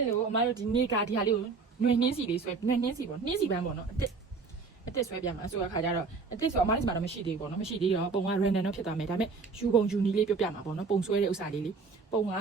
အဲ့လိုအမတို့ဒီနေ့ကဒီဟာလေးကိုနှွေနှင်းစီလေးဆွဲနှွေနှင်းစီပေါ့နှင်းစီပန်းပေါ့နော်အတစ်အတစ်ဆွဲပြမှာအဆိုအခါကျတော့အတစ်ဆိုအမလေးစမှာတော့မရှိသေးဘူးပေါ့နော်မရှိသေးတော့ပုံက random တော့ဖြစ်သွားမယ်ဒါပေမဲ့ယူပုံယူနီလေးပြောပြမှာပေါ့နော်ပုံဆွဲတဲ့ဥစ္စာလေးလေးပုံက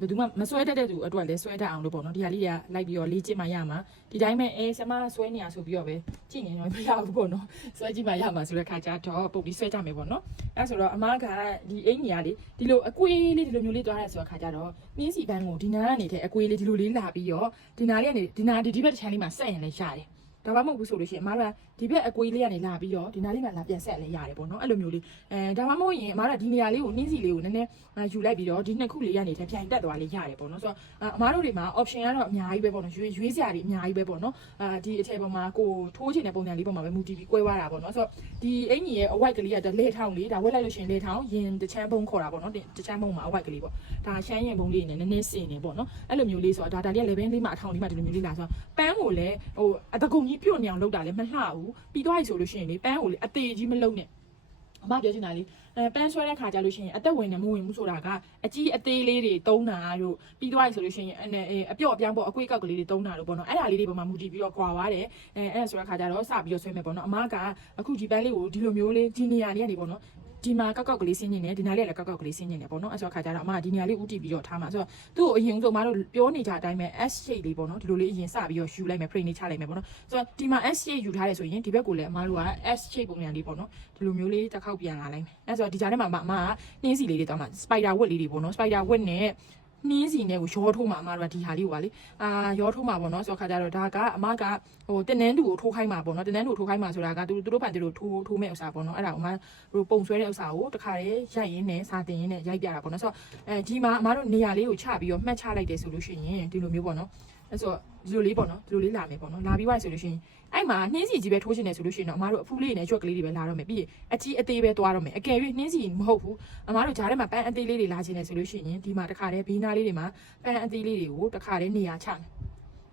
ဘယ်သူမှမဆွဲတတ်တဲ့သူအတွက်လည်းဆွဲတတ်အောင်လို့ပေါ့နော်ဒီဟာလေးတွေကလိုက်ပြီးတော့လေးကျင့်မှရမှာဒီတိုင်းပဲအဲဆမဆွဲနေရဆိုပြီးတော့ပဲကြည့်နေတော့မရဘူးပေါ့နော်ဆွဲကြည့်မှရမှာဆိုတဲ့ခါကျတော့ပုံပြီးဆွဲကြမယ်ပေါ့နော်အဲဆိုတော့အမကဒီအိမ်ကြီးကလေဒီလိုအကွေးလေးဒီလိုမျိုးလေးသွားရဲဆိုတော့ခါကျတော့မြင်းစီပန်းကိုဒီနားကနေတဲ့အကွေးလေးဒီလိုလေးလာပြီးတော့ဒီနားလေးကနေဒီနားဒီဒီဘက်တစ်ချမ်းလေးမှာဆက်ရင်လည်းရတယ် ဒါမှမဟုတ်ဘူးဆိုလို့ရှိရင်အမားတို့ကဒီဘက်အကွေးလေးကနေလာပြီးတော့ဒီနားလေးမှာလာပြန်ဆက်လဲရတယ်ပေါ့နော်အဲ့လိုမျိုးလေးအဲဒါမှမဟုတ်ရင်အမားတို့ကဒီနေရာလေးကိုနှင်းစီလေးကိုနည်းနည်းအာယူလိုက်ပြီးတော့ဒီနှစ်ခုလေးကနေတပြိုင်တက်သွားလေးရတယ်ပေါ့နော်ဆိုတော့အာအမားတို့တွေမှာ option ကတော့အများကြီးပဲပေါ့နော်ရွေးရွေးစရာတွေအများကြီးပဲပေါ့နော်အာဒီအထည်ပေါ်မှာကိုထိုးချင်တဲ့ပုံစံလေးပေါ်မှာပဲမူတည်ပြီး꿰သွားတာပေါ့နော်ဆိုတော့ဒီအင်ကြီးရဲ့အဝိုက်ကလေးကလေထောင်လေးဒါဝက်လိုက်လို့ရှိရင်လေထောင်ရင်တချမ်းပုံခေါ်တာပေါ့နော်တချမ်းပုံမှာအဝိုက်ကလေးပေါ့ဒါရှမ်းရင်ပုံလေးနဲ့နည်းနည်းစင်နေပေါ့နော်အဲ့လိုမျိုးလေးဆိုတော့ဒါဒါလေးကလေဘင်းလေးမှာအထောင်လေးမှာဒီလိုမျိုးလေးလာဆိုတော့ပန်းကိုလည်းဟိုအတကုံကြီးပြုတ်နေအောင်လုပ်တာလည်းမလှဘူးပြီးသွားပြီဆိုလို့ရှိရင်လေပန်းကိုလေအသေးကြီးမလုပ်နဲ့အမပြောချင်တာလေအဲပန်းဆွဲတဲ့ခါကြလို့ရှိရင်အသက်ဝင်နေမဝင်ဘူးဆိုတာကအကြီးအသေးလေးတွေတုံးတာတို့ပြီးသွားပြီဆိုလို့ရှိရင်အဲအပြော့အပြောင်းပေါ့အကွေးကောက်ကလေးတွေတုံးတာတို့ပေါ့နော်အဲ့ဒါလေးတွေပေါ်မှာမူတည်ပြီးတော့ခွာသွားတယ်အဲအဲ့ဒါဆိုတဲ့ခါကြတော့စပြီးတော့ဆွဲမယ်ပေါ့နော်အမကအခုဒီပန်းလေးကိုဒီလိုမျိုးလေးဒီနေရာလေးကနေပေါ့နော် ဒီမှာကောက်ကောက်ကလေးဆင်းနေတယ်ဒီနားလေးလည်းကောက်ကောက်ကလေးဆင်းနေတယ်ပေါ့နော်အဲ့ဆိုခါကြတော့အမကဒီနေရာလေးဥတီပြီးတော့ထားမှာဆိုတော့သူ့ကိုအရင်ဆုံးအမတို့ပြောနေကြအတိုင်းပဲ S shape လေးပေါ့နော်ဒီလိုလေးအရင်စပြီးတော့ယူလိုက်မယ် frame လေးချလိုက်မယ်ပေါ့နော်ဆိုတော့ဒီမှာ S shape ယူထားတယ်ဆိုရင်ဒီဘက်ကိုလည်းအမတို့က S shape ပုံစံလေးပေါ့နော်ဒီလိုမျိုးလေးတစ်ခေါက်ပြန်လာလိုက်မယ်အဲ့ဆိုတော့ဒီကြားထဲမှာအမကနှင်းစီလေးတွေတောင်းမှာ spider web လေးတွေပေါ့နော် spider web နဲ့ နှင်းစီနဲ့ကိုရောထိုးမှာအမတို့ကဒီဟာလေးကိုပါလေအာရောထိုးမှာပေါ့နော်ဆိုတော့ခါကြတော့ဒါကအမကဟိုတင်နန်းတူကိုထိုးခိုင်းမှာပေါ့နော်တင်နန်းတူထိုးခိုင်းမှာဆိုတာကသူတို့ဘာသူတို့ထိုးထိုးမဲ့ဥစ္စာပေါ့နော်အဲ့ဒါကိုအမတို့ပုံဆွဲတဲ့ဥစ္စာကိုတခါလေရိုက်ရင်းနဲ့စာတင်ရင်းနဲ့ရိုက်ပြတာပေါ့နော်ဆိုတော့အဲဒီမှာအမတို့နေရာလေးကိုချပြီးတော့မှတ်ချလိုက်တယ်ဆိုလို့ရှိရင်ဒီလိုမျိုးပေါ့နော် အဲ့ဆိုဒီလိုလေးပေါ့နော်ဒီလိုလေးလာမယ်ပေါ့နော်လာပြီးွားဆိုလို့ရှိရင်အဲ့မှာနှင်းစီကြီးပဲထိုးချင်တယ်ဆိုလို့ရှိရင်တော့အမတို့အဖူးလေးနဲ့ရွက်ကလေးတွေပဲလာတော့မယ်ပြီးရင်အကြီးအသေးပဲသွားတော့မယ်အကယ်၍နှင်းစီမဟုတ်ဘူးအမတို့ဂျားထဲမှာပန်းအသေးလေးတွေလာချင်တယ်ဆိုလို့ရှိရင်ဒီမှာတခါတည်းဘီနာလေးတွေမှာပန်းအသေးလေးတွေကိုတခါတည်းနေရာချမယ်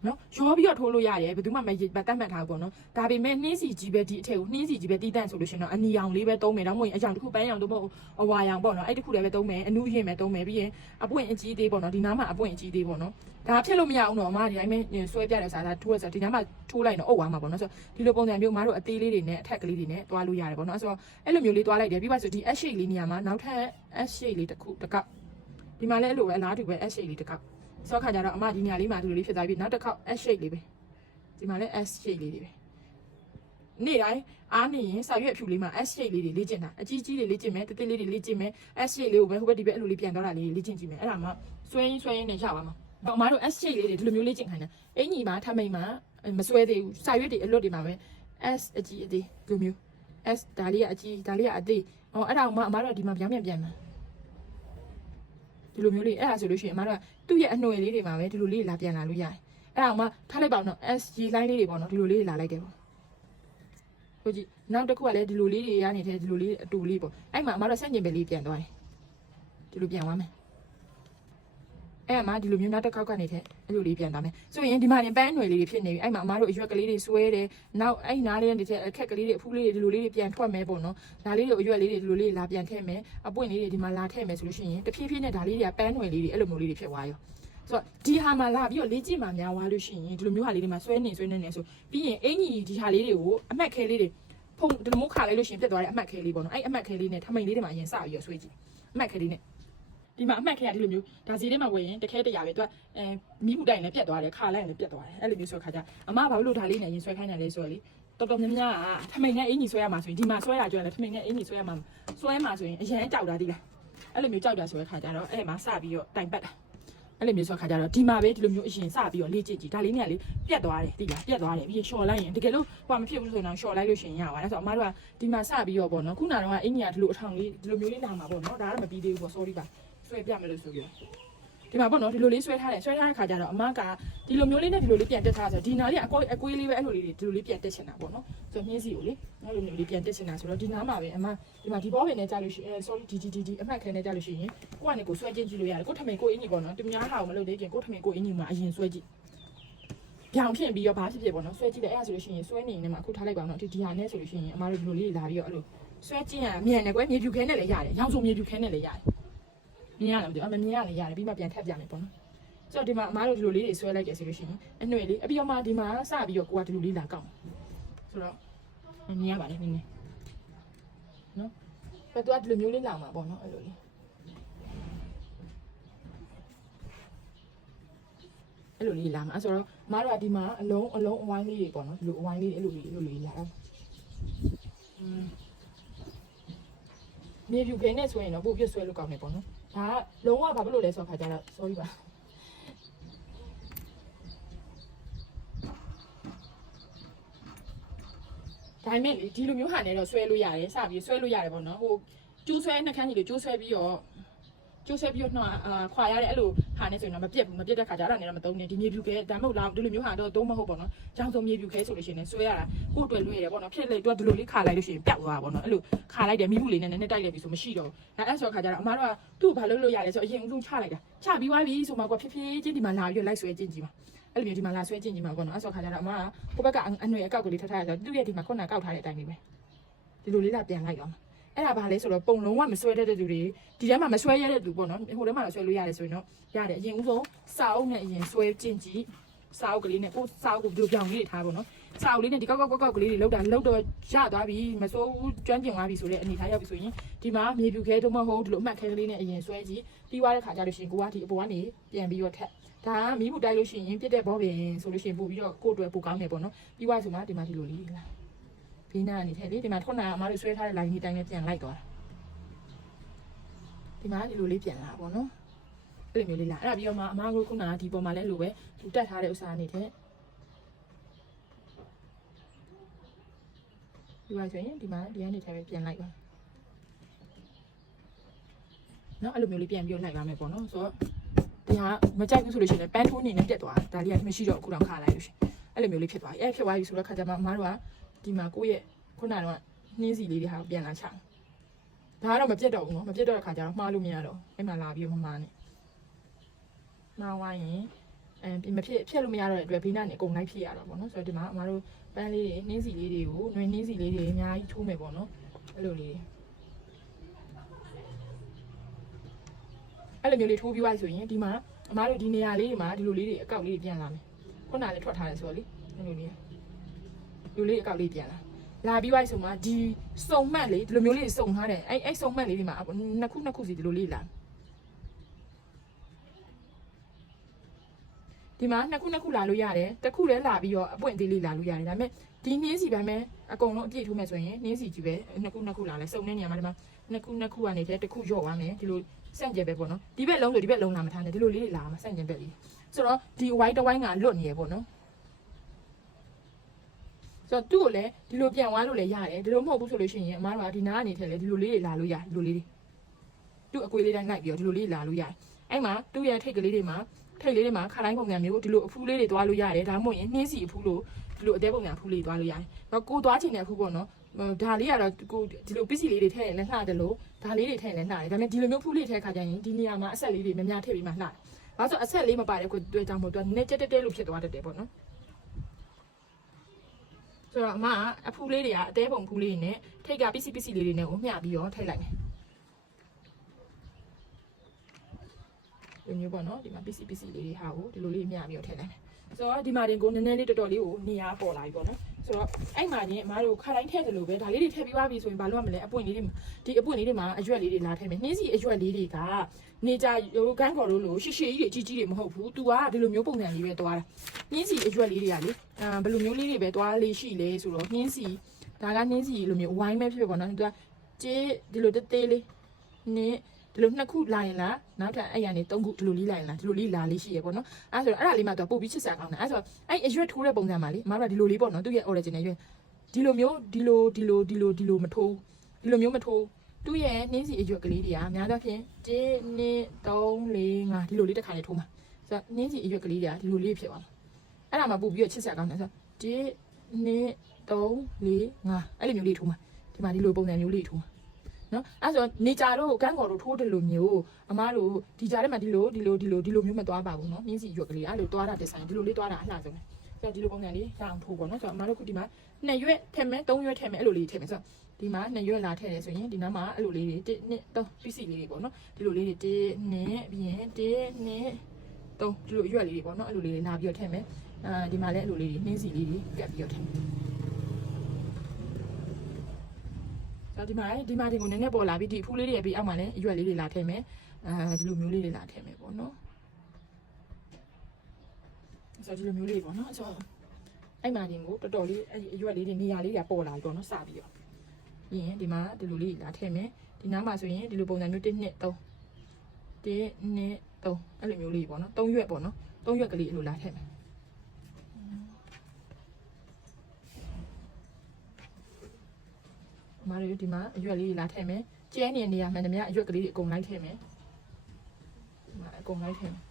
နော်ရောပြီးတော့ထိုးလို့ရတယ်ဘယ်သူမှမတတ်မှတ်ထားဘူးပေါ့နော်ဒါပေမဲ့နှင်းစီကြီးပဲဒီအထက်ကိုနှင်းစီကြီးပဲတီးတန့်ဆိုလို့ရှိရင်တော့အနီရောင်လေးပဲသုံးမယ်တော့မဟုတ်ရင်အကြောင်တစ်ခုပန်းရောင်တော့မဟုတ်အဝါရောင်ပေါ့နော်အဲ့တစ်ခုလည်းပဲသုံးမယ်အနုရင်ပဲသုံးမယ်ပြီးရင်အပွင့်အကြီးသေးပေါ့နော်ဒီနားမှာအပွင့်အကြီးသေးပေါ့နော်ဒါဖြစ်လို့မရအောင်တော့အမဒီတိုင်းပဲဆွဲပြတဲ့စားစားထိုးရစားဒီနားမှာထိုးလိုက်တော့အုပ်သွားမှာပေါ့နော်ဆိုတော့ဒီလိုပုံစံမျိုးအမတို့အသေးလေးတွေနဲ့အထက်ကလေးတွေနဲ့တွားလို့ရတယ်ပေါ့နော်ဆိုတော့အဲ့လိုမျိုးလေးတွားလိုက်တယ်ပြီးပါဆိုဒီ S shape လေးနေရာမှာနောက်ထပ် S shape လေးတစ်ခုတစ်ကောက်ဒီမှာလည်းအဲ့လိုပဲအလားတူပဲ S shape လေးတစ်ကောက် ဆိုတော့ခါကြတော့အမဒီနေရာလေးမှာဒီလိုလေးဖြစ်သွားပြီနောက်တစ်ခေါက် S shape လေးပဲဒီမှာလည်း S shape လေးတွေပဲနေ့တိုင်းအားနေရင်စာရွက်အဖြူလေးမှာ S shape လေးတွေလေ့ကျင့်တာအကြီးကြီးတွေလေ့ကျင့်မယ်တိတိလေးတွေလေ့ကျင့်မယ် S shape လေးကိုပဲဟိုဘက်ဒီဘက်အဲ့လိုလေးပြန်သွားတာလေးလေ့ကျင့်ကြည့်မယ်အဲ့ဒါမှဆွဲရင်းဆွဲရင်းနဲ့ရပါမှာတော့အမတို့ S shape လေးတွေဒီလိုမျိုးလေ့ကျင့်ခိုင်းတာအင်ကြီးမှာထမိန်မှာမဆွဲသေးဘူးစာရွက်တွေအလွတ်တွေမှာပဲ S အကြီးအသေးဒီလိုမျိုး S ဒါလေးကအကြီးဒါလေးကအသေးဟောအဲ့ဒါကိုမှအမတို့ဒီမှာပြောင်းပြန်ပြန်မှာဒီလိုမျိုးလေးအဲ့ဒါဆိုလို့ရှိရင်အမတို့က သူ့ရဲ့အနှွယ်လေးတွေမှာပဲဒီလိုလေးလာပြန်လာလို့ရတယ်အဲ့ဒါကိုမှထားလိုက်ပါအောင်နော် S G line လေးတွေပေါ့နော်ဒီလိုလေးလာလိုက်တယ်ပေါ့ဟုတ်ကြည့်နောက်တစ်ခုကလည်းဒီလိုလေးတွေရနေတဲ့ဒီလိုလေးအတူလေးပေါ့အဲ့မှာအမတို့ဆက်ညင်ပဲလေးပြန်သွားတယ်ဒီလိုပြန်သွားမယ် အဲ့အမဒီလိုမျိုးနောက်တစ်ခေါက်ကနေတဲ့အဲ့လိုလေးပြန်သွားမယ်ဆိုရင်ဒီမှာရင်ပန်းအနွယ်လေးတွေဖြစ်နေပြီအဲ့မှာအမတို့အရွက်ကလေးတွေဆွဲတယ်နောက်အဲ့နားလေးတွေတစ်ချက်အခက်ကလေးတွေအဖူးလေးတွေဒီလိုလေးတွေပြန်ထွက်မယ်ပေါ့နော်ဒါလေးတွေအရွက်လေးတွေဒီလိုလေးလာပြန်ထည့်မယ်အပွင့်လေးတွေဒီမှာလာထည့်မယ်ဆိုလို့ရှိရင်တဖြည်းဖြည်းနဲ့ဒါလေးတွေကပန်းအနွယ်လေးတွေအဲ့လိုမျိုးလေးတွေဖြစ်သွားရောဆိုတော့ဒီဟာမှာလာပြီးတော့လေးကြည့်မှများွားလို့ရှိရင်ဒီလိုမျိုးဟာလေးတွေမှာဆွဲနေဆွဲနေနေဆိုပြီးရင်အင်ကြီးဒီဟာလေးတွေကိုအမှတ်ခဲလေးတွေဖုံဒီလိုမျိုးခါလိုက်လို့ရှိရင်ပြတ်သွားတဲ့အမှတ်ခဲလေးပေါ့နော်အဲ့အမှတ်ခဲလေးနဲ့ထမိန်လေးတွေမှာအရင်စပြီးတော့ဆွဲကြည့်အမှတ်ခဲလေးနဲ့ ဒီမှာအမှတ်ခဲရဒီလိုမျိုးဒါစီထဲမှာဝင်ရင်တခဲတရာပဲသူကအဲမိမှုတိုင်လည်းပြတ်သွားတယ်ခါလိုက်လည်းပြတ်သွားတယ်အဲ့လိုမျိုးဆိုခါကြအမကဘာလို့ဒါလေးနဲ့ရင်ဆွဲခိုင်းတယ်လဲဆိုတော့လေတော်တော်များများကထမိန်နဲ့အင်ကြီးဆွဲရမှာဆိုရင်ဒီမှာဆွဲရကြွတယ်ထမိန်နဲ့အင်ကြီးဆွဲရမှာဆွဲမှာဆိုရင်အရင်ကြောက်တာဒီလားအဲ့လိုမျိုးကြောက်တာဆိုတဲ့ခါကြတော့အဲ့မှာစပြီးတော့တိုင်ပတ်တာအဲ့လိုမျိုးဆိုခါကြတော့ဒီမှာပဲဒီလိုမျိုးအရင်စပြီးတော့လေ့ကျင့်ကြည့်ဒါလေးနဲ့လေပြတ်သွားတယ်ဒီလားပြတ်သွားတယ်ပြီးရင်လျှော်လိုက်ရင်တကယ်လို့ဟိုမဖြစ်ဘူးဆိုရင်တော့လျှော်လိုက်လို့ရှိရင်ရပါတယ်ဆိုတော့အမတို့ကဒီမှာစပြီးတော့ပေါ့နော်ခုနကတော့အင်ကြီးကဒီလိုအထောင်လေးဒီလိုမျိုးလေးလာမှာပေါ့နော်ဒါကတော့မပြီးသေးဘူးပေါ့ sorry ပါ ဆွဲပြမယ်လို့ဆိုပြီးဒီမှာပေါ့နော်ဒီလိုလေးဆွဲထားတယ်ဆွဲထားတဲ့ခါကျတော့အမကဒီလိုမျိုးလေးနဲ့ဒီလိုလေးပြန်တက်ထားဆိုဒီနားလေးအကွေးအကွေးလေးပဲအဲ့လိုလေးတွေဒီလိုလေးပြန်တက်ချင်တာပေါ့နော်ဆိုမြင်းစီကိုလေအဲ့လိုမျိုးလေးပြန်တက်ချင်တာဆိုတော့ဒီနားမှာပဲအမဒီမှာဒီဘောပင်နဲ့ကြာလို့ရှိရင် sorry ဒီဒီဒီဒီအမှတ်ခဲနဲ့ကြာလို့ရှိရင်ကိုကနေကိုဆွဲချင်းကြည့်လို့ရတယ်ကိုထမိန်ကိုအင်းကြီးပေါ့နော်သူများဟာကိုမလုပ်သေးခင်ကိုထမိန်ကိုအင်းကြီးမှာအရင်ဆွဲကြည့်ပြောင်ဖြစ်ပြီးတော့ဘာဖြစ်ဖြစ်ပေါ့နော်ဆွဲကြည့်တယ်အဲ့ဒါဆိုလို့ရှိရင်ဆွဲနေနေမှာအခုထားလိုက်ပါအောင်နော်ဒီဒီဟာနဲ့ဆိုလို့ရှိရင်အမတို့ဒီလိုလေးလာပြီးတော့အဲ့လိုဆွဲကြည့်ရမြန်တယ်ကွယ်မြေဖြူခဲနဲ့လည်းရတယ်ရောင်စုံမြေဖြူခဲနဲ့လည်းရတယ် မြင်ရလားမသိဘူးအမမြင်ရလည်းရတယ်ပြီးမှပြန်ထပ်ပြမယ်ပေါ့နော်ဆိုတော့ဒီမှာအမားတို့ဒီလိုလေးတွေဆွဲလိုက်ကြဆိုလို့ရှိရင်အနှွေလေးအပြီးတော့မှဒီမှာစပြီးတော့ကိုကဒီလိုလေးလာကောက်ဆိုတော့မြင်ရပါလေနည်းနည်းနော်အဲ့တော့ဒီလိုမျိုးလေးလာမှာပေါ့နော်အဲ့လိုလေးအဲ့လိုလေးလာမှာအဲ့ဆိုတော့အမားတို့ကဒီမှာအလုံးအလုံးအဝိုင်းလေးတွေပေါ့နော်ဒီလိုအဝိုင်းလေးအဲ့လိုလေးအဲ့လိုလေးလာတော့อืมမြေဖြူခင်းနဲ့ဆိုရင်တော့ပို့ပြဆွဲလို့ကောင်းတယ်ပေါ့နော် ဒါကလုံးဝဘာဖြစ်လို့လဲဆိုတော့ခါကြတော့ sorry ပါဒါပေမဲ့လေဒီလိုမျိုးဟာနဲ့တော့ဆွဲလို့ရတယ်စပြီးဆွဲလို့ရတယ်ပေါ့နော်ဟိုကျိုးဆွဲနှက်ခမ်းကြီးလေကျိုးဆွဲပြီးတော့ ကျိုးဆွဲပြီးတော့နှောအာခွာရတဲ့အဲ့လိုဟာနဲ့ဆိုရင်တော့မပြတ်ဘူးမပြတ်တဲ့ခါကျတော့လည်းတော့မသုံးနဲ့ဒီမြေပြူခဲဒါမှမဟုတ်လားဒီလိုမျိုးဟာတော့သုံးမဟုတ်ပေါ့နော်ကြောင်စုံမြေပြူခဲဆိုလို့ရှိရင်ဆွဲရတာကိုယ့်အတွက်လွှဲရတယ်ပေါ့နော်ဖြစ်လေတော့ဒီလိုလေးခါလိုက်လို့ရှိရင်ပျောက်သွားတာပေါ့နော်အဲ့လိုခါလိုက်တယ်မိမှုလေးနဲ့နည်းနည်းတိုက်လိုက်ပြီဆိုမရှိတော့ဘူးဒါအဲ့ဆိုခါကျတော့အမားတို့ကသူ့ကိုဘာလုပ်လို့ရလဲဆိုအရင်ဦးဆုံးချလိုက်တာချပြီးသွားပြီဆိုမှကွာဖြည်းဖြည်းချင်းဒီမှာလာပြီးလိုက်ဆွဲချင်းကြီးပါအဲ့လိုမျိုးဒီမှာလာဆွဲချင်းကြီးမှာပေါ့နော်အဲ့ဆိုခါကျတော့အမကကိုဘက်ကအနွေအကောက်ကလေးထထားရဆိုသူ့ရဲ့ဒီမှာခုနကောက်ထားတဲ့အတိုင်းလေးပဲဒီလိုလေးလာပြန်လိုက်တော့မှာ အဲ့ဒါဘာလဲဆိုတော့ပုံလုံးဝမဆွဲတတ်တဲ့သူတွေဒီထဲမှာမဆွဲရတဲ့သူပေါ့နော်ဟိုထဲမှာတော့ဆွဲလို့ရတယ်ဆိုရင်တော့ရတယ်အရင်ဦးဆုံးစာအုပ်နဲ့အရင်ဆွဲကျင့်ကြည့်စာအုပ်ကလေးနဲ့ကိုစာအုပ်ကိုဒီလိုပြောင်းလေးထားပေါ့နော်စာအုပ်လေးနဲ့ဒီကောက်ကောက်ကောက်ကောက်ကလေးတွေလောက်တာလောက်တော့ရသွားပြီမစိုးဘူးကျွမ်းကျင်သွားပြီဆိုတဲ့အနေထားရောက်ပြီဆိုရင်ဒီမှာမြေပြူခဲတို့မဟုတ်ဒီလိုအမှတ်ခဲကလေးနဲ့အရင်ဆွဲကြည့်ပြီးသွားတဲ့ခါကျလို့ရှိရင်ကိုကဒီအပေါ်ကနေပြန်ပြီးတော့ထက်ဒါကမီးဘူးတိုက်လို့ရှိရင်ပြစ်တဲ့ဘောပင်ဆိုလို့ရှိရင်ပို့ပြီးတော့ကိုယ့်အတွက်ပိုကောင်းတယ်ပေါ့နော်ပြီးသွားဆိုမှဒီမှာဒီလိုလေးလာ ဘေးနားကနေထည့်လေဒီမှာထွန်းနာအမတို့ဆွဲထားတဲ့ line ဒီတိုင်းနဲ့ပြန်လိုက်သွားတာဒီမှာဒီလိုလေးပြန်လာပါဘောနော်အဲ့လိုမျိုးလေးလာအဲ့ဒါပြီးတော့မှအမတို့ခုနကဒီပေါ်မှာလည်းလိုပဲသူတက်ထားတဲ့ဥစ္စာအနေနဲ့ဒီပါဆိုရင်ဒီမှာဒီကနေထည့်ပဲပြန်လိုက်ပါနော်အဲ့လိုမျိုးလေးပြန်ပြီးတော့လိုက်ပါမယ်ပေါ့နော်ဆိုတော့ဒီဟာမကြိုက်ဘူးဆိုလို့ရှိရင်ပန်းထိုးအနေနဲ့ပြတ်သွားဒါလေးကမရှိတော့အခုတော့ခါလိုက်လို့ရှိရင်အဲ့လိုမျိုးလေးဖြစ်သွားပြီအဲ့ဖြစ်သွားပြီဆိုတော့ခါကျမှအမတို့က ဒီမှာကိုယ့်ရဲ့ခုနကတော့နှင်းစီလေးတွေဟာပြန်လာချအောင်ဒါကတော့မပြတ်တော့ဘူးနော်မပြတ်တော့တဲ့ခါကျတော့မှားလို့မရတော့အဲ့မှာလာပြီးတော့မမှားနဲ့မှားဝိုင်းရင်အဲမဖြစ်ဖြစ်လို့မရတော့တဲ့အတွက်ဘေးနားနေအကုန်လိုက်ဖြစ်ရတော့ဗောနော်ဆိုတော့ဒီမှာအမတို့ပန်းလေးတွေနှင်းစီလေးတွေကိုနှွေနှင်းစီလေးတွေအများကြီးထိုးမယ်ဗောနော်အဲ့လိုလေးအဲ့လိုမျိုးလေးထိုးပြီးသွားဆိုရင်ဒီမှာအမတို့ဒီနေရာလေးတွေမှာဒီလိုလေးတွေအကောက်လေးတွေပြန်လာမယ်ခုနကလည်းထွက်ထားတယ်ဆိုတော့လေအဲ့လိုလေး လူလေးအကောက်လေးပြန်လာလာပြီးသွားဆိုမှဒီစုံမှတ်လေးဒီလိုမျိုးလေးစုံထားတယ်အဲ့အဲ့စုံမှတ်လေးဒီမှာနှစ်ခုနှစ်ခုစီဒီလိုလေးလာဒီမှာနှစ်ခုနှစ်ခုလာလို့ရတယ်တစ်ခုလည်းလာပြီးတော့အပွင့်သေးလေးလာလို့ရတယ်ဒါပေမဲ့ဒီနှင်းစီပန်းပဲအကုန်လုံးအပြည့်ထိုးမယ်ဆိုရင်နှင်းစီကြီးပဲနှစ်ခုနှစ်ခုလာလဲစုံတဲ့နေရာမှာဒီမှာနှစ်ခုနှစ်ခုကနေတည်းတစ်ခုရော့သွားမယ်ဒီလိုစန့်ကျင်ပဲပေါ့နော်ဒီဘက်လုံးဆိုဒီဘက်လုံးလာမထားနဲ့ဒီလိုလေးလာမှာစန့်ကျင်ဘက်လေးဆိုတော့ဒီ white တစ်ဝိုင်းကလွတ်နေရပေါ့နော် ဆိုတော့သူ့ကိုလည်းဒီလိုပြန်သွားလို့လည်းရတယ်ဒီလိုမဟုတ်ဘူးဆိုလို့ရှိရင်အမားတို့ကဒီနားကနေထက်လေဒီလိုလေးတွေလာလို့ရတယ်ဒီလိုလေးတွေသူ့အကွေးလေးတိုင်းလိုက်ပြီးတော့ဒီလိုလေးလာလို့ရတယ်အဲ့မှာသူ့ရဲ့ထိတ်ကလေးတွေမှာထိတ်လေးတွေမှာခါတိုင်းပုံစံမျိုးဒီလိုအဖူးလေးတွေသွားလို့ရတယ်ဒါမှမဟုတ်ရင်နှင်းစီအဖူးလို့ဒီလိုအသေးပုံစံအဖူးလေးသွားလို့ရတယ်တော့ကိုသွားချင်တဲ့အဖူးပေါ့နော်ဒါလေးကတော့ကိုဒီလိုပစ္စည်းလေးတွေထည့်ရင်လည်းလှတယ်လို့ဒါလေးတွေထည့်ရင်လည်းလှတယ်ဒါပေမဲ့ဒီလိုမျိုးဖူးလေးထည့်ခါကြရင်ဒီနေရာမှာအဆက်လေးတွေများများထည့်ပြီးမှလှတယ်ဘာလို့ဆိုအဆက်လေးမပါတဲ့ကိုတွေ့ကြမို့သူကနည်းကြက်တက်တက်လို့ဖြစ်သွားတတ်တယ်ပေါ့နော် ဆိုတော့အမကအဖူးလေးတွေကအသေးပုံဖူးလေးတွေနဲ့ထိတ်ကပစ္စည်းပစ္စည်းလေးတွေနဲ့ကိုမျှပြီးတော့ထိတ်လိုက်မယ်ဒီမျိုးပေါ့နော်ဒီမှာပစ္စည်းပစ္စည်းလေးတွေဟာကိုဒီလိုလေးမျှပြီးတော့ထည့်လိုက်မယ်ဆိုတော့ဒီမှာတင်ကိုနည်းနည်းလေးတော်တော်လေးကိုနေရာပေါ်လာပြီပေါ့နော်ဆိုတော့အဲ့မှာချင်းအမတို့ခါတိုင်းထည့်တယ်လို့ပဲဒါလေးတွေထည့်ပြီးသွားပြီဆိုရင်ဘာလို့ရမလဲအပွင့်လေးတွေဒီအပွင့်လေးတွေမှာအရွက်လေးတွေလာထည့်မယ်နှင်းစီအရွက်လေးတွေက နေကြရိုးကန်းခေါ်လို့လို့ရှည်ရှည်ကြီးတွေကြီးကြီးတွေမဟုတ်ဘူး तू ကဒီလိုမျိုးပုံစံလေးပဲသွားတာနှင်းစီအရွက်လေးတွေကလေအာဘယ်လိုမျိုးလေးတွေပဲသွားလေးရှိလဲဆိုတော့နှင်းစီဒါကနှင်းစီလိုမျိုးဝိုင်းပဲဖြစ်ဖြစ်ပေါ့နော်သူကကြေးဒီလိုတေးသေးလေးနင်းဒီလိုနှစ်ခုလာရင်လားနောက်ထပ်အဲ့ရနေသုံးခုဒီလိုလေးလာရင်လားဒီလိုလေးလာလေးရှိရပေါ့နော်အဲ့ဆိုတော့အဲ့ဒါလေးမှတော့ပို့ပြီးချစ်စားကောင်းတယ်အဲ့ဆိုတော့အဲ့အရွက်ထိုးတဲ့ပုံစံမှာလေအမတို့ကဒီလိုလေးပေါ့နော်သူ့ရဲ့ origin ရဲ့ရွက်ဒီလိုမျိုးဒီလိုဒီလိုဒီလိုဒီလိုမထိုးဒီလိုမျိုးမထိုး သူ့ရဲ့နှင်းစီအရွက်ကလေးတွေကအများသောဖြင့်1 2 3 4 5ဒီလိုလေးတစ်ခါလေးထိုးမှာဆိုတော့နှင်းစီအရွက်ကလေးတွေကဒီလိုလေးဖြစ်သွားမှာအဲ့ဒါမှပို့ပြီးတော့ချစ်ဆက်ကောင်းတယ်ဆိုတော့1 2 3 4 5အဲ့လိုမျိုးလေးထိုးမှာဒီမှာဒီလိုပုံစံမျိုးလေးထိုးမှာနော်အဲ့ဆိုနေကြတော့ကန်းကော်တို့ထိုးတယ်လို့မျိုးအမားတို့ဒီကြားထဲမှာဒီလိုဒီလိုဒီလိုဒီလိုမျိုးမသွားပါဘူးနော်မြင်းစီရွက်ကလေးအဲ့လိုသွားတာဒီဇိုင်းဒီလိုလေးသွားတာအလှဆုံးပဲဆိုတော့ဒီလိုပုံစံလေးရအောင်ထိုးပေါ့နော်ဆိုတော့အမားတို့ခုဒီမှာ2ရွက်ထည့်မယ်3ရွက်ထည့်မယ်အဲ့လိုလေးထည့်မယ်ဆိုတော့ ဒီမှာ2ရွက်လာထည့်တယ်ဆိုရင်ဒီနားမှာအဲ့လိုလေးတွေ1 2 3 PC လေးတွေပေါ့နော်ဒီလိုလေးတွေ1 2ပြီးရင်1 2 3ဒီလိုအရွက်လေးတွေပေါ့နော်အဲ့လိုလေးတွေလာပြီးတော့ထည့်မယ်အဲဒီမှာလည်းအဲ့လိုလေးတွေနှင်းစီလေးတွေကပ်ပြီးတော့ထည့်မယ်ဆိုတော့ဒီမှာဒီမှာဒီကိုနည်းနည်းပေါ်လာပြီးဒီအဖူးလေးတွေရဲ့ပြီးအောက်မှာလည်းအရွက်လေးတွေလာထည့်မယ်အဲဒီလိုမျိုးလေးတွေလာထည့်မယ်ပေါ့နော်ဆိုတော့ဒီလိုမျိုးလေးပေါ့နော်ဆိုတော့အဲ့မှာဒီကိုတော်တော်လေးအဲ့ဒီအရွက်လေးတွေနေရာလေးတွေပေါ်လာပြီပေါ့နော်စပြီးတော့ ပြီးရင်ဒီမှာဒီလိုလေးလာထည့်မယ်ဒီနားမှာဆိုရင်ဒီလိုပုံစံမျိုး1 2 3 1 2 3အဲ့လိုမျိုးလေးပေါ့နော်3ရွက်ပေါ့နော်3ရွက်ကလေးအဲ့လိုလာထည့်မယ်မာရီဒီမှာအရွက်လေးလာထည့်မယ်ကျဲနေတဲ့နေရာမှန်သမျှအရွက်ကလေးတွေအကုန်လိုက်ထည့်မယ်ဒီမှာအကုန်လိုက်ထည့်မယ်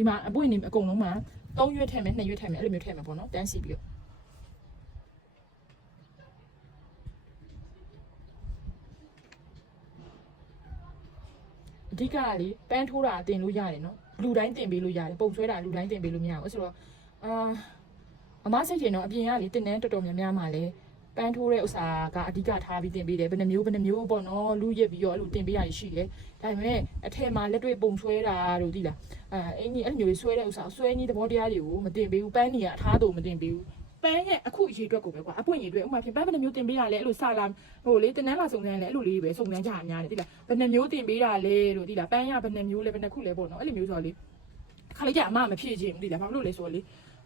ဒီမှာအပွင့်နေအကုန်လုံးမှာ3ရွက်ထည့်မယ်2ရွက်ထည့်မယ်အဲ့လိုမျိုးထည့်မယ်ပေါ့နော်တန်းစီပြီးတော့အဓိကကလေပန်းထိုးတာတင်လို့ရတယ်နော်လူတိုင်းတင်ပေးလို့ရတယ်ပုံဆွဲတာလူတိုင်းတင်ပေးလို့မရဘူးဆိုတော့အာအမစိတ်ချင်တော့အပြင်ကလေတင်တန်းတော်တော်များများမှာလေ ပန်းထိုးတဲ့ဥစ္စာကအဓိကထားပြီးတင်ပေးတယ်ဘယ်နှမျိုးဘယ်နှမျိုးပေါ့နော်လူရစ်ပြီးတော့အဲ့လိုတင်ပေးရရှိတယ်ဒါပေမဲ့အထက်မှာလက်တွေ့ပုံဆွဲတာတို့သိလားအဲအင်းကြီးအဲ့လိုမျိုးတွေဆွဲတဲ့ဥစ္စာဆွဲနည်းသဘောတရားတွေကိုမတင်ပေးဘူးပန်းကြီးကအထားတော့မတင်ပေးဘူးပန်းရဲ့အခုအရေးအတွက်ကိုပဲကွာအပွင့်ရေးအတွက်ဥပမာဖြစ်ပန်းဘယ်နှမျိုးတင်ပေးတာလဲအဲ့လိုစလာဟိုလေတင်တန်းလာစုံစမ်းလဲအဲ့လိုလေးပဲစုံစမ်းကြရများတယ်သိလားဘယ်နှမျိုးတင်ပေးတာလဲတို့သိလားပန်းရဘယ်နှမျိုးလဲဘယ်နှခုလဲပေါ့နော်အဲ့လိုမျိုးဆိုတော့လေခါလေးကြအမမဖြည့်ချင်ဘူးသိလားဘာလို့လဲဆိုတော့လေ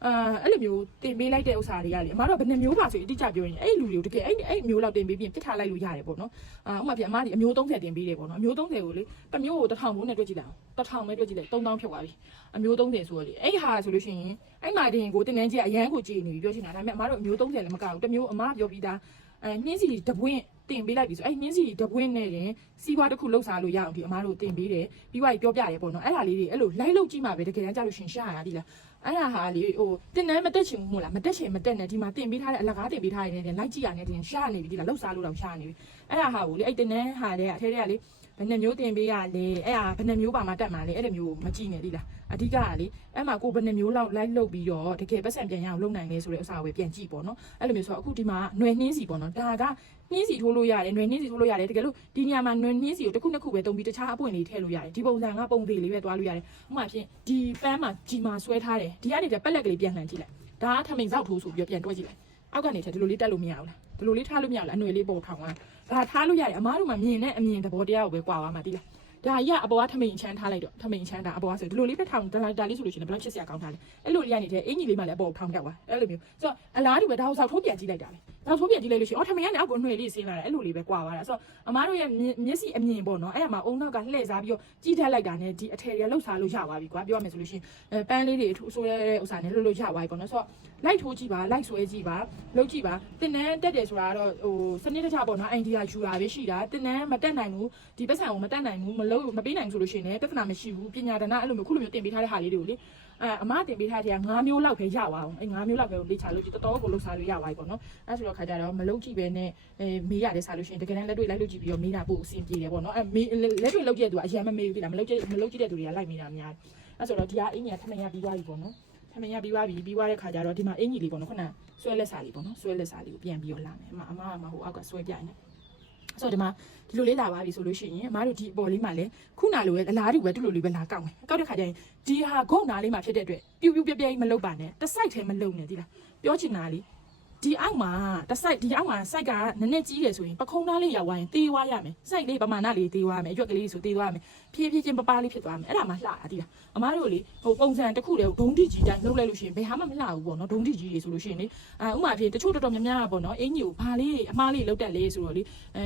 အာအဲ့လိုမျိုးတင်ပေးလိုက်တဲ့ဥစ္စာတွေကလေအမတို့ဘယ်နှမျိုးပါဆိုရင်အတိအကျပြောရင်အဲ့လူတွေကိုတကယ်အဲ့အဲ့မျိုးလောက်တင်ပေးပြီးပြစ်ထားလိုက်လို့ရတယ်ပေါ့နော်အာဥပမာပြအမဒီအမျိုး30တင်ပေးတယ်ပေါ့နော်အမျိုး30ကိုလေတစ်မျိုးကို1000ဘုန်းနဲ့တွက်ကြည့်လိုက်အောင်1000ပဲတွက်ကြည့်လိုက်3000ဖြုတ်သွားပြီအမျိုး30ဆိုတော့လေအဲ့ဟာဆိုလို့ရှိရင်အဲ့မာတင်ကိုတင်တန်းကြီးအရန်ကိုကြည်နေပြီပြောချင်တာဒါပေမဲ့အမတို့အမျိုး30လည်းမကဘူးတစ်မျိုးအမပြောပြီးသားအဲနှင်းစီတပွင့်တင်ပေးလိုက်ပြီဆိုအဲ့နှင်းစီတပွင့်နဲ့တင်စီးပွားတစ်ခုလှုပ်ရှားလို့ရအောင်ဒီအမတို့တင်ပေးတယ်ပြီးွားပြောပြတယ်ပေါ့နော်အဲ့ဒါလေးတွေအဲ့လိုလိုက်လို့ကြည့်မှပဲတကယ်တမ်းကြလို့ရှင်ရှာရတာဒီလား အဲ့ဒါဟာလေဟိုတင်တန်းမတက်ချင်ဘူးမို့လားမတက်ချင်မတက်နဲ့ဒီမှာတင်ပေးထားတဲ့အလကားတင်ပေးထားတဲ့လိုက်ကြည့်ရနေတင်ရှာနေပြီဒီလားလှုပ်ရှားလို့တော့ရှာနေပြီအဲ့ဒါဟာကိုလေအဲ့တင်တန်းဟာတဲ့အထဲထဲကလေ ဘယ်နှမျိုးတင်ပေးရလဲအဲ့ဟာဘယ်နှမျိုးပါမှတက်မှာလဲအဲ့လိုမျိုးမကြည့်နဲ့ဒီလားအဓိကကလေအဲ့မှာကိုဘယ်နှမျိုးလောက်လိုက်လုပ်ပြီးတော့တကယ်ပတ်စံပြန်ရအောင်လုပ်နိုင်လဲဆိုတဲ့ဥစ္စာကိုပဲပြန်ကြည့်ပေါ့နော်အဲ့လိုမျိုးဆိုတော့အခုဒီမှာຫນွယ်နှင်းစီပေါ့နော်ဒါကနှင်းစီထိုးလို့ရတယ်ຫນွယ်နှင်းစီထိုးလို့ရတယ်တကယ်လို့ဒီနေရာမှာຫນွယ်နှင်းစီကိုတစ်ခုနှစ်ခုပဲတုံပြီးတခြားအပွင့်လေးထည့်လို့ရတယ်ဒီပုံစံကပုံသေးလေးပဲသွားလို့ရတယ်ဥပမာဖြင့်ဒီပန်းမှာကြီးမှာဆွဲထားတယ်ဒီကနေတပက်လက်ကလေးပြန်လှန်ကြည့်လိုက်ဒါကထမိန်စောက်ထိုးဆိုပြီးတော့ပြန်တွဲကြည့်လိုက်အောက်ကနေထဒီလိုလေးတက်လို့မရဘူးလား ဒီလိုလေးထားလို့မရဘူးလားအຫນွယ်လေးပုံထောင်သွားဒါထားလို့ရတယ်အမားတို့မှမြင်တဲ့အမြင်သဘောတရားကိုပဲကြွာသွားမှာတိလားဒါကြီးကအပေါ်ကထမိန်ချမ်းထားလိုက်တော့ထမိန်ချမ်းတာအပေါ်ကဆိုဒီလိုလေးပဲထောင်ဒါဒါလေးဆိုလို့ရှိရင်ဘယ်လောက်ဖြစ်စရာကောင်းထားလဲအဲ့လိုလေးကနေတဲ့အင်ကြီးလေးမှလည်းအပေါ်ထောင်ပြောက်သွားအဲ့လိုမျိုးဆိုတော့အလားတူပဲဒါကိုစောက်ထိုးပြန်ကြည့်လိုက်တာပဲ စောက်ထိုးပြန်ကြည့်လိုက်လို့ရှိရင်အော်ထမိန်ကနေအောက်ကိုနှွေလေးဆင်းလာတယ်အဲ့လိုလေးပဲကြွာသွားတာဆိုတော့အမားတို့ရဲ့မျက်စိအမြင်ပေါ့နော်အဲ့ဒါမှာအုံနောက်ကလှည့်စားပြီးတော့ကြည့်ထက်လိုက်တာနဲ့ဒီအထယ်ရလှုပ်ရှားလို့ရသွားပြီကွာပြောရမယ်ဆိုလို့ရှိရင်အဲပန်းလေးတွေထိုးဆိုးရတဲ့ဥစ္စာနဲ့လှုပ်လို့ရသွားပြီပေါ့နော်ဆိုတော့လိုက်ထိုးကြည့်ပါလိုက်ဆွဲကြည့်ပါလှုပ်ကြည့်ပါတင်နန်းတက်တယ်ဆိုတာကတော့ဟိုစနစ်တကျပေါ့နော်အိုင်ဒီယာယူတာပဲရှိတာတင်နန်းမတက်နိုင်ဘူးဒီပတ်စံကိုမတက်နိုင်ဘူးမလုပ်မပေးနိုင်ဘူးဆိုလို့ရှိရင်လည်းပြဿနာမရှိဘူးပညာဒနာအဲ့လိုမျိုးခုလိုမျိုးတင်ပေးထားတဲ့ဟာလေးတွေကိုလေ အဲအမတင်ပေးထားတဲ့၅မျိုးလောက်ပဲရပါအောင်အဲ၅မျိုးလောက်ပဲလေ့ချလို့ကြည့်တော်တော်ကိုလှုပ်ရှားလို့ရပါပြီပေါ့နော်အဲဆိုတော့ခါကြတော့မလုပ်ကြည့်ပဲနဲ့အဲမေးရတယ်စားလို့ရှိရင်တကယ်တမ်းလက်တွေ့လိုက်လို့ကြည့်ပြီးတော့မေးတာပို့အဆင်ပြေတယ်ပေါ့နော်အဲမေးလက်တွေ့လုပ်ကြတဲ့သူကအရင်မမေးဘူးတိလားမလုပ်ကြမလုပ်ကြည့်တဲ့သူတွေကလိုက်မေးတာများတယ်အဲဆိုတော့ဒီကအင်ကြီးကထမင်းရပြီးသွားပြီပေါ့နော်ထမင်းရပြီးသွားပြီပြီးသွားတဲ့ခါကျတော့ဒီမှာအင်ကြီးလေးပေါ့နော်ခုနဆွဲလက်စာလေးပေါ့နော်ဆွဲလက်စာလေးကိုပြန်ပြီးတော့လာမယ်အမအမကမဟိုအောက်ကဆွဲပြနေတယ် ဆိုတော့ဒီမှာဒီလိုလေးလာပါပြီဆိုလို့ရှိရင်အမားတို့ဒီအပေါ်လေးမှာလည်းခုနလိုပဲအလားတူပဲဒီလိုလေးပဲလာကောက်မယ်ကောက်တဲ့ခါကျရင်ဒီဟာဂုံနာလေးမှာဖြစ်တဲ့အတွက်ပြူပြူပြပြမလုပ်ပါနဲ့တစ်ဆိုင်ထဲမလုပ်နဲ့ဒီလားပြောချင်တာလေ ဒီအောက်မှာတစ်ဆိုင်ဒီအောက်မှာစိုက်ကနည်းနည်းကြီးတယ်ဆိုရင်ပခုံးသားလေးရောက်သွားရင်တေးသွားရမယ်စိုက်လေးပမာဏလေးတေးသွားမယ်အရွက်ကလေးဆိုတေးသွားမယ်ဖြည်းဖြည်းချင်းပပလေးဖြစ်သွားမယ်အဲ့ဒါမှလှတာဒီလားအမားတို့လေဟိုပုံစံတစ်ခုတည်းဒုံးတိကြီးတိုင်းလုပ်လိုက်လို့ရှိရင်ဘယ်ဟာမှမလှဘူးပေါ့နော်ဒုံးတိကြီးတွေဆိုလို့ရှိရင်လေအာဥမာဖြစ်တချို့တော်တော်များများပေါ့နော်အင်ကြီးကိုဘာလေးအမားလေးလောက်တက်လေးဆိုတော့လေအဲ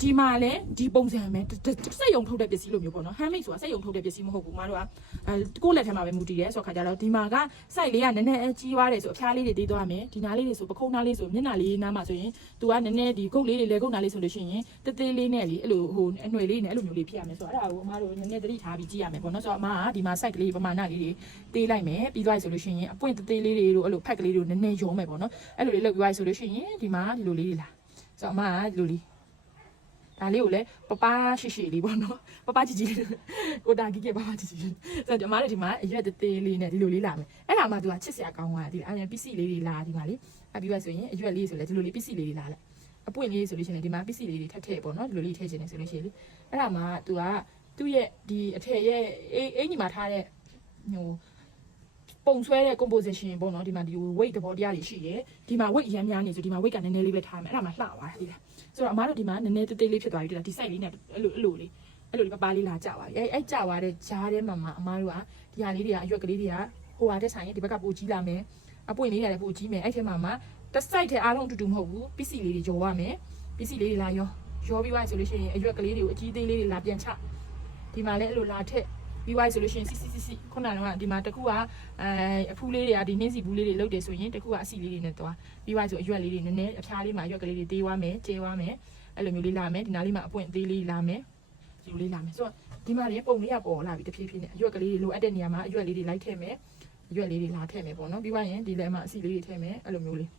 ဒီမှာလည်းဒီပုံစံပဲစက်ယုံထုတ်တဲ့ပစ္စည်းလိုမျိုးပေါ့နော်ဟမ်းမိတ်ဆိုတာစက်ယုံထုတ်တဲ့ပစ္စည်းမဟုတ်ဘူးအမားတို့ကအဲကိုယ့်လက်ထဲမှာပဲမူတည်တယ်ဆိုတော့ခါကြတော့ဒီမှာကစိုက်လေးကနည်းနည်းကြီးသွားတယ်ဆိုအဖျားလေးတွေတေးသွားမယ်ဒီနားလေးတွေဆိုပခုံးနားလေးဆိုမျက်နှာလေးနားမှာဆိုရင်သူကနည်းနည်းဒီကုတ်လေးတွေလေကုတ်နားလေးဆိုလို့ရှိရင်တသေးလေးနဲ့လေအဲ့လိုဟိုအຫນွယ်လေးနဲ့အဲ့လိုမျိုးလေးဖြစ်ရမယ်ဆိုတော့အဲ့ဒါကိုအမားတို့နည်းနည်းသတိထားပြီးကြည့်ရမယ်ပေါ့နော်ဆိုတော့အမားကဒီမှာစိုက်ကလေးပမာဏလေးတွေတေးလိုက်မယ်ပြီးသွားပြီဆိုလို့ရှိရင်အပွင့်တသေးလေးတွေတို့အဲ့လိုဖက်ကလေးတို့နည်းနည်းရုံးမယ်ပေါ့နော်အဲ့လိုလေးလုပ်ပြီးသွားပြီဆိုလို့ရှိရင်ဒီမှာဒီလိုလေးတွေလာဆိုတော့အမားကဒီလိုလေးဒါလေးကိုလည်းပပရှိရှိလေးပေါ့နော်ပပကြီးကြီးကိုတာကြီးကပပကြီးကြီးဆိုတော့ဒီမှာလည်းဒီမှာအရက်သေးလေးနဲ့ဒီလိုလေးလာမယ်အဲ့ဒါမှသူကချစ်စရာကောင်းသွားတယ်ဒီအရင်ပစ္စည်းလေးတွေလာဒီမှာလေ အပြီးပါဆိုရင်အရွက်လေးဆိုလဲဒီလိုလေးပစ္စည်းလေးတွေလာလိုက်အပွင့်လေးဆိုလို့ရှိရင်ဒီမှာပစ္စည်းလေးတွေထပ်ထည့်ပေါ့နော်ဒီလိုလေးထည့်ခြင်းနေဆိုလို့ရှိရင်လေအဲ့ဒါမှသူကသူ့ရဲ့ဒီအထည်ရဲ့အအင်ကြီးမှာထားတဲ့ဟိုပုံဆွဲတဲ့ composition ပေါ့နော်ဒီမှာဒီ weight သဘောတရားတွေရှိရယ်ဒီမှာ weight အများများနေဆိုဒီမှာ weight ကနည်းနည်းလေးပဲထားမယ်အဲ့ဒါမှလှသွားတယ်ဒီလားဆိုတော့အမားတို့ဒီမှာနည်းနည်းတေးသေးလေးဖြစ်သွားပြီဒီလားဒီ site လေးနဲ့အဲ့လိုအဲ့လိုလေးအဲ့လိုလေးပပလေးလာကြပါပြီအဲ့အဲ့ကြသွားတဲ့ဂျားထဲမှာမှအမားတို့ကဒီဟာလေးတွေကအရွက်ကလေးတွေကဟိုဟာတက်ဆိုင်ရင်ဒီဘက်ကပိုကြီးလာမယ် အပွင့်လေးရတယ်ပိုကြီးမယ်အဲ့ထဲမှာမှတစ် site ထဲအားလုံးအတူတူမဟုတ်ဘူးပစ္စည်းလေးတွေကြော်ရမယ်ပစ္စည်းလေးတွေလာရောရောပြီးသွားဆိုလို့ရှိရင်အရွက်ကလေးတွေကိုအကြီးသေးလေးတွေလာပြန်ချဒီမှာလည်းအဲ့လိုလာထက်ပြီးသွားဆိုလို့ရှိရင်စီစီစီစီခုနကတော့ဒီမှာတစ်ခုကအဲအဖူးလေးတွေကဒီနှင်းစီဘူးလေးတွေလုတ်တယ်ဆိုရင်တစ်ခုကအစီလေးတွေနဲ့သွားပြီးသွားဆိုအရွက်လေးတွေနည်းနည်းအဖျားလေးမှာအရွက်ကလေးတွေတေးသွားမယ်ကျဲသွားမယ်အဲ့လိုမျိုးလေးလာမယ်ဒီနားလေးမှာအပွင့်သေးလေးလာမယ်ဒီလိုလေးလာမယ်ဆိုတော့ဒီမှာလည်းပုံလေးကပေါ်လာပြီတဖြည်းဖြည်းနဲ့အရွက်ကလေးတွေလိုအပ်တဲ့နေရာမှာအရွက်လေးတွေလိုက်ထည့်မယ်အ ရွက်လေးတွေလာထည့်မယ်ပေါ့နော်ပြီးသွားရင်ဒီလည်းမှာအစီလေးတွေထည့်မယ်အဲ့လိုမျိုးလေး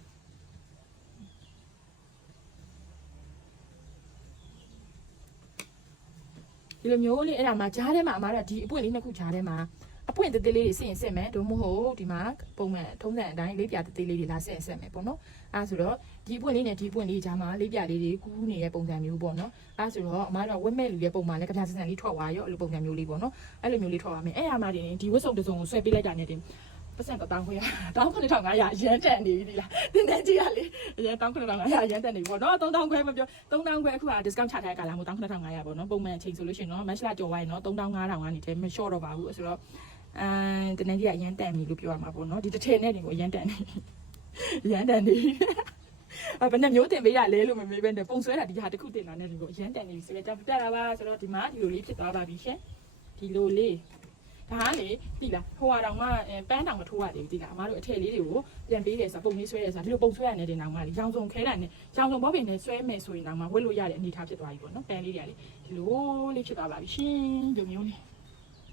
ဒီလိုမျိုးလေးအဲ့ဒါမှဂျားထဲမှာအမားတို့ဒီအပွင့်လေးနှစ်ခုဂျားထဲမှာအပွင့်သေးသေးလေးတွေစစ်ရင်စစ်မယ်တို့မဟုတ်ဒီမှာပုံမှန်ထုံးစံအတိုင်းလေးပြသေးသေးလေးတွေလာစစ်ရင်စစ်မယ်ပေါ့နော် အဲဆိုတော့ဒီအပွင့်လေးနဲ့ဒီအပွင့်လေးဂျားမှာလေးပြလေးတွေကူးနေတဲ့ပုံစံမျိုးပေါ့နော်အဲဆိုတော့အမားတို့ဝက်မဲ့လူရဲ့ပုံမှန်လည်းကြပြစစံလေးထွက်သွားရောအဲ့လိုပုံစံမျိုးလေးပေါ့နော်အဲ့လိုမျိုးလေးထွက်သွားမယ်အဲ့အမားတွေဒီဝက်စုံတစ်စုံကိုဆွဲပေးလိုက်တာနဲ့တင်ပတ်စံတောင်းခွေးတောင်းခွေးထောင်900အရန်တက်နေပြီဒီလားတင်းတင်းကြီးကလေအရန်တောင်းခွေးထောင်900အရန်တက်နေပြီပေါ့နော်3000ခွဲမပြော3000ခွဲအခုက discount ချထားတဲ့ကာလမို့တောင်းခွေးထောင်900ပေါ့နော်ပုံမှန်အချိန်ဆိုလို့ရှိရင်နော် match လာကြော်ဝိုင်းနော်3500ကနေတည်းမလျှော့တော့ပါဘူးဆိုတော့အမ်တင်းတင်းကြီးကအရန်တက်ပြီလို့ပြောရမှာပေါ့နော်ဒီတစ်ထည်နဲ့တင်ကိုအရန်တက်နေအ ရန်တက်နေအဘယ်နဲ့မျိုးတင်ပေးရလဲလို့မမေးဘဲနဲ့ပုံဆွဲတာဒီဟာတစ်ခုတင်တာနဲ့ဒီကိုအရန်တက်နေပြီဆိုတော့ကြောက်ပြတာပါဆိုတော့ဒီမှာဒီလိုလေးဖြစ်သွားပါပြီရှင်ဒီလိုလေးဒါကလေတိလားဟိုဟာတောင်မှပန်းတောင်မထိုးရသေးဘူးတိလားအမတို့အထည်လေးတွေကိုပြန်ပေးတယ်ဆိုပုံလေးဆွဲတယ်ဆိုတာဒီလိုပုံဆွဲရနေတဲ့တောင်မှလေရောင်စုံခဲတာနဲ့ရောင်စုံဘောပင်နဲ့ဆွဲမယ်ဆိုရင်တောင်မှဝတ်လို့ရတဲ့အနေအထားဖြစ်သွားပြီပေါ့နော်ပန်းလေးတွေကလေဒီလိုလေးဖြစ်သွားပါပြီရှင်ဒီမျိုးလေး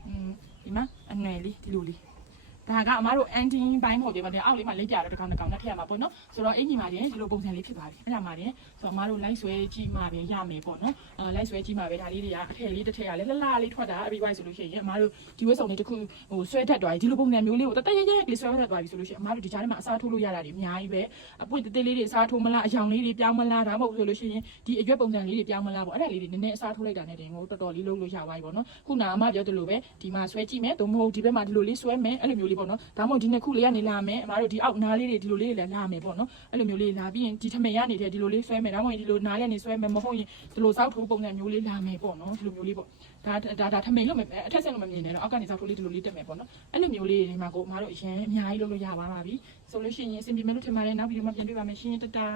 อืมဒီမှာအနယ်လေးဒီလိုလေး ဒါကအမတို့ ending ဘိုင်းမဟုတ်သေးပါဘူးအောက်လေးမှာလိပ်ပြတော့တစ်ကောင်တစ်ကောင်နဲ့ထည့်ရမှာပေါ့နော်ဆိုတော့အင်ကြီးမှာတင်ဒီလိုပုံစံလေးဖြစ်သွားပြီအဲ့ဒါမှတင်ဆိုတော့အမတို့ light ဆွဲကြည့်မှပဲရမယ်ပေါ့နော်အဲ light ဆွဲကြည့်မှပဲဒါလေးတွေကအထည်လေးတစ်ထည်ကလည်းလှလှလေးထွက်တာအပြီးပိုင်းဆိုလို့ရှိရင်အမတို့ဒီဝက်စုံလေးတစ်ခုဟိုဆွဲထက်သွားပြီဒီလိုပုံစံမျိုးလေးကိုတတရရလေးဆွဲထက်သွားပြီဆိုလို့ရှိရင်အမတို့ဒီကြားထဲမှာအစားထိုးလို့ရတာတွေအများကြီးပဲအပွင့်တေးသေးလေးတွေအစားထိုးမလားအယောင်လေးတွေပြောင်းမလားဒါမှမဟုတ်ဆိုလို့ရှိရင်ဒီအရွက်ပုံစံလေးတွေပြောင်းမလားပေါ့အဲ့ဒါလေးတွေနည်းနည်းအစားထိုးလိုက်တာနဲ့တင်ကိုတော်တော်လေးလုပ်လို့ရသွားပြီပေါ့နော်ခုနအမပြောသလိုပဲဒီမှာဆွဲကြည့်မယ်သို့မဟုတ်ဒီဘက်မှာဒီလိုလေးဆွဲမယ်အဲ့လိုမျိုးလေးပေါ့နော်ဒါမှမဟုတ်ဒီနှစ်ခုလေးကနေလာမယ်အမတို့ဒီအောက်နားလေးတွေဒီလိုလေးတွေလည်းလာမယ်ပေါ့နော်အဲ့လိုမျိုးလေးလာပြီးရင်ဒီထမိန်ရနေတဲ့ဒီလိုလေးဆွဲမယ်ဒါမှမဟုတ်ဒီလိုနားလေးကနေဆွဲမယ်မဟုတ်ရင်ဒီလိုစောက်ထိုးပုံစံမျိုးလေးလာမယ်ပေါ့နော်ဒီလိုမျိုးလေးပေါ့ဒါဒါဒါထမိန်လို့အထက်ဆက်လို့မမြင်နဲ့တော့အောက်ကနေစောက်ထိုးလေးဒီလိုလေးတက်မယ်ပေါ့နော်အဲ့လိုမျိုးလေးတွေမှာကိုအမတို့အရင်အများကြီးလုပ်လို့ရပါပါပြီဆိုလို့ရှိရင်အဆင်ပြေမယ်လို့ထင်ပါတယ်နောက်ဗီဒီယိုမှာပြန်တွေ့ပါမယ်ရှင်တတာ